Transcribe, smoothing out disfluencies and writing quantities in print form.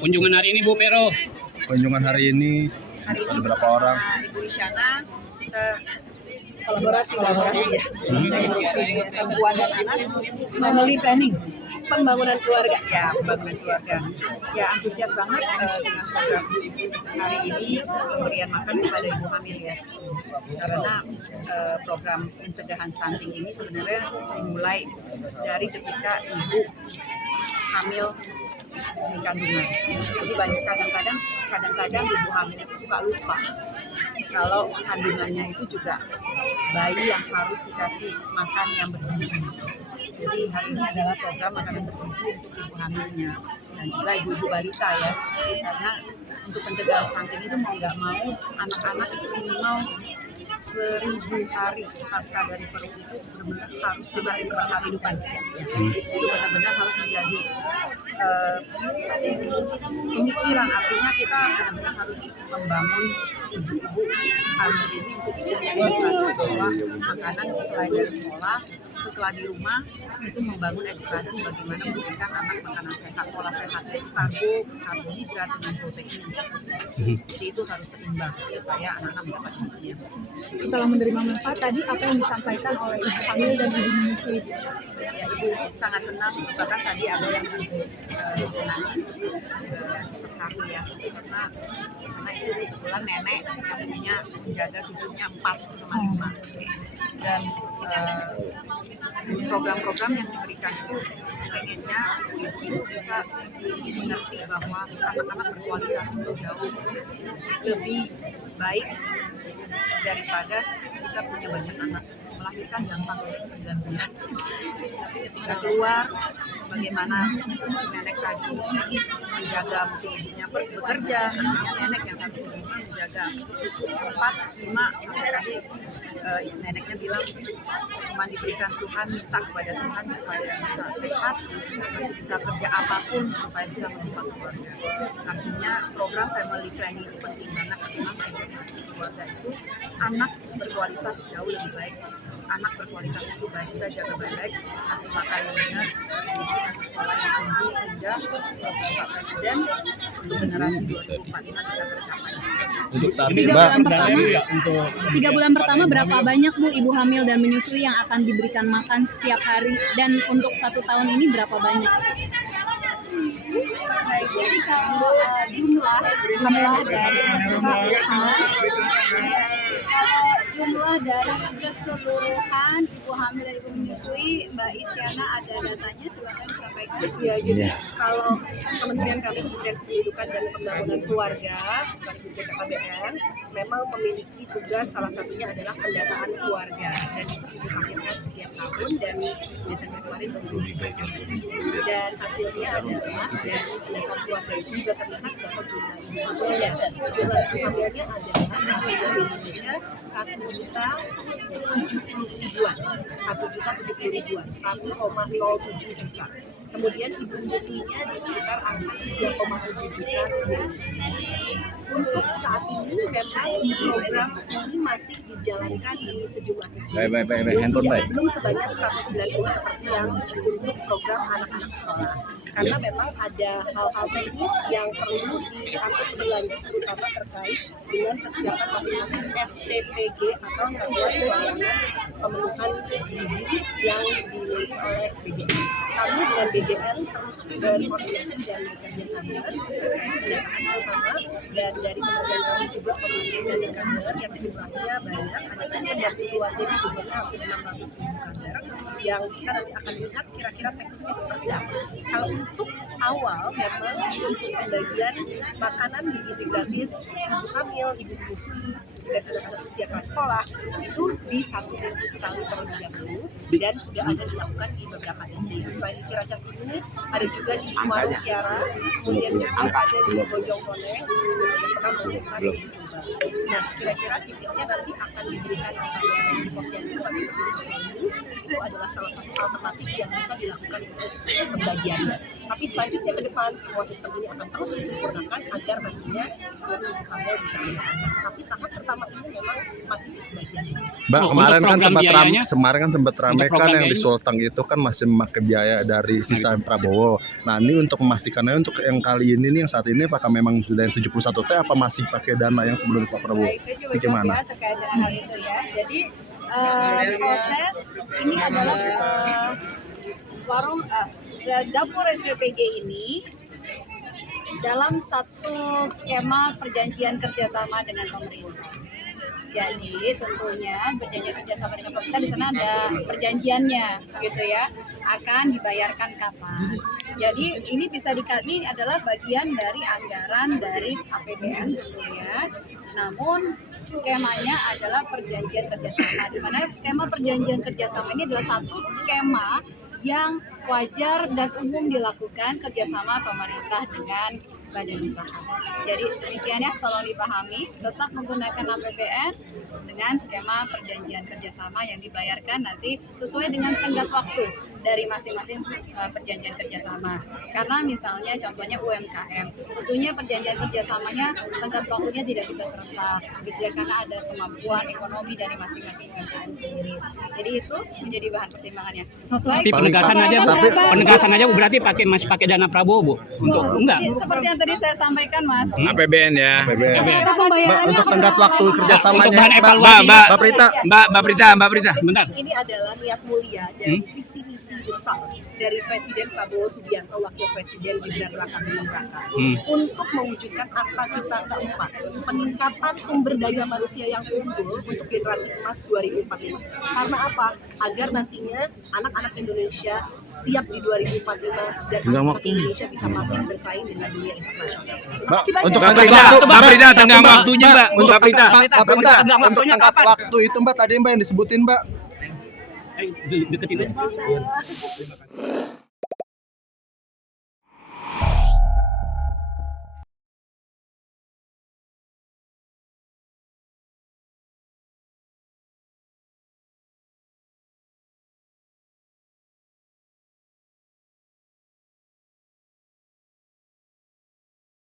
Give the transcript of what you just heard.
Kunjungan hari ini Bu Pero. Kunjungan hari ini ada berapa orang? Ibu Isyana, kita kolaborasi ya. Perempuan dan anak, family planning, pembangunan keluarga. Ya, antusias banget dengan program hari ini pemberian makan kepada ibu hamil ya. Karena program pencegahan stunting ini sebenarnya dimulai dari ketika ibu hamil di kandungan. Jadi banyak kadang-kadang ibu hamil itu suka lupa kalau kandungannya itu juga bayi yang harus dikasih makan yang bergizi. Jadi hari ini adalah program makanan bergizi untuk ibu hamilnya dan juga ibu-ibu balita ya. Karena untuk pencegahan stunting itu mau nggak mau anak-anak itu minimal 1000 hari pasca dari perut itu benar-benar harus hari kehidupan. Itu benar-benar harus menjadi pemikiran, artinya kita benar-benar harus membangun ibu-ibu hamil ini untuk edukasi bahwa makanan selain dari sekolah, setelah di rumah itu membangun edukasi bagaimana memberikan anak makanan sehat, pola sehatnya karbohidrat dengan protein. Jadi itu harus seimbang supaya anak-anak mendapat gizi. Setelah menerima manfaat tadi apa yang disampaikan oleh ibu hamil dan ibu menyusui? Ya, ibu sangat senang, bahkan tadi ada yang nangis terharu ya, karena itu kebetulan nenek yang punya menjaga cucunya 4 sama 5 dan program-program yang diberikan itu pengennya ibu itu bisa mengerti bahwa anak-anak berkualitas itu jauh lebih baik daripada kita punya banyak anak. Melahirkan gampang ya, 9 bulan. Ketika keluar, bagaimana si nenek tadi menjaga mungkin ibunya bekerja, artinya nenek yang harus menjaga cucu 4, 5, sampai tadi neneknya bilang cuma diberikan Tuhan, minta kepada Tuhan supaya bisa sehat, masih bisa kerja apapun supaya bisa menopang keluarga. Artinya program family planning itu penting banget karena investasi keluarga itu anak berkualitas jauh lebih baik. Anak berkualitas itu baik, kita jaga baik-baik, kasih makan yang benar, kasih sekolah yang tinggi sehingga program Pak Presiden untuk generasi 2045 bisa tercapai. Untuk Tiga bulan pertama berapa banyak Bu ibu hamil dan menyusui yang akan diberikan makan setiap hari, dan untuk 1 tahun ini berapa banyak? Baik, jadi kalau jumlah dari keseluruhan ibu hamil dan ibu menyusui, Mbak Isyana ada datanya, silakan disampaikan. Ya, jadi kalau Kementerian Pendidikan dan Pembangunan Keluarga seperti BKKBN memang memiliki tugas, salah satunya adalah pendataan keluarga, dan itu dilahirkan setiap tahun dan Desember kemarin baru dan hasilnya adalah dari pendataan keluarga itu juga terlihat bahwa jumlah ibu hamilnya adalah 1.070 juta. Kemudian ibu menyusuinya di sekitar angka 3,7 juta. Untuk saat ini memang program ini masih dijalankan di sejumlah titik. Belum sebanyak 190 seperti yang untuk program anak-anak sekolah. Karena memang ada hal-hal teknis yang perlu diatur selanjutnya, terutama terkait dengan kesiapan masing-masing SPPG atau satuan pelayanan pemenuhan gizi yang dimiliki oleh BGN. Kami dengan BGN terus berkoordinasi dan bekerja sama terutama dan dari kementerian kami juga koordinasi dan kader yang jumlahnya banyak, ada pendamping keluarga di jumlahnya hampir 600.000 kader yang kita nanti akan lihat kira-kira teknisnya seperti apa. Kalau untuk awal memang untuk pembagian makanan gizi gratis ibu hamil, ibu menyusui dan anak-anak usia kelas sekolah itu di 1 minggu sekali terlebih dahulu dan sudah ada dilakukan di beberapa titik. Selain di Ciracas ini ada juga di Warung Kiara, kemudian juga ada di Bojongkoneng, kita melakukan uji coba. Nah, kira-kira titiknya nanti akan diberikan kepada di posyandu itu adalah salah satu alternatif yang bisa dilakukan untuk pembagiannya. Tapi selanjutnya ke depan semua sistem ini akan terus disempurnakan agar nantinya seluruh ibu hamil bisa mendapatkan. Tapi tahap pertama ini memang masih di sebagian. Mbak, Untuk kemarin kan program biayanya? sempat ramai kan program yang di biayanya? Sulteng itu kan masih memakai biaya dari sisa Prabowo. Nah, ini untuk memastikannya untuk yang kali ini nih, yang saat ini apakah memang sudah yang 71 T apa masih pakai dana yang sebelum Pak Prabowo? Baik, saya coba Itu jawab gimana? ya terkait dengan hal itu ya. Jadi proses ini adalah dapur SPPG ini dalam satu skema perjanjian kerjasama dengan pemerintah. Jadi tentunya perjanjian kerjasama dengan pemerintah di sana ada perjanjiannya, gitu ya, akan dibayarkan kapan. Jadi ini bisa ini adalah bagian dari anggaran dari APBN tentunya. Namun skemanya adalah perjanjian kerjasama, di mana skema perjanjian kerjasama ini adalah satu skema yang wajar dan umum dilakukan kerjasama pemerintah dengan badan usaha. Jadi demikian ya, tolong dipahami, tetap menggunakan APBN dengan skema perjanjian kerjasama yang dibayarkan nanti sesuai dengan tenggat waktu dari masing-masing perjanjian kerjasama. Karena misalnya contohnya UMKM, tentunya perjanjian kerjasamanya tenggat waktunya tidak bisa serentak, gitu ya, karena ada kemampuan ekonomi dari masing-masing UMKM sendiri. Jadi itu menjadi bahan pertimbangannya. Tapi penegasan aja Bu, berarti masih pakai dana Prabowo Bu? Enggak. Seperti yang tadi saya sampaikan Mas. APBN ya. APBN. Mbak, untuk tenggat waktu kerjasamanya, Untuk bahan Mbak, evaluasi. Mbak Prita. Mbak Prita. Bentar. Ini adalah niat mulia dari visi misi besar dari Presiden Prabowo Subianto, Wakil Presiden Gibran Rakabuming Raka untuk mewujudkan Akta Cita keempat, peningkatan sumber daya manusia yang unggul untuk generasi emas 2045. Karena apa? Agar nantinya anak-anak Indonesia siap di 2045 dan anak Indonesia bisa makin bersaing dengan dunia internasional. Mbak, Terima kasih untuk banyak. Mbak Prita, tenggang waktunya, Mbak. Untuk Mbak Prita. untuk tenggat waktu itu Mbak tadi Mbak yang disebutin Mbak. Deketin aja.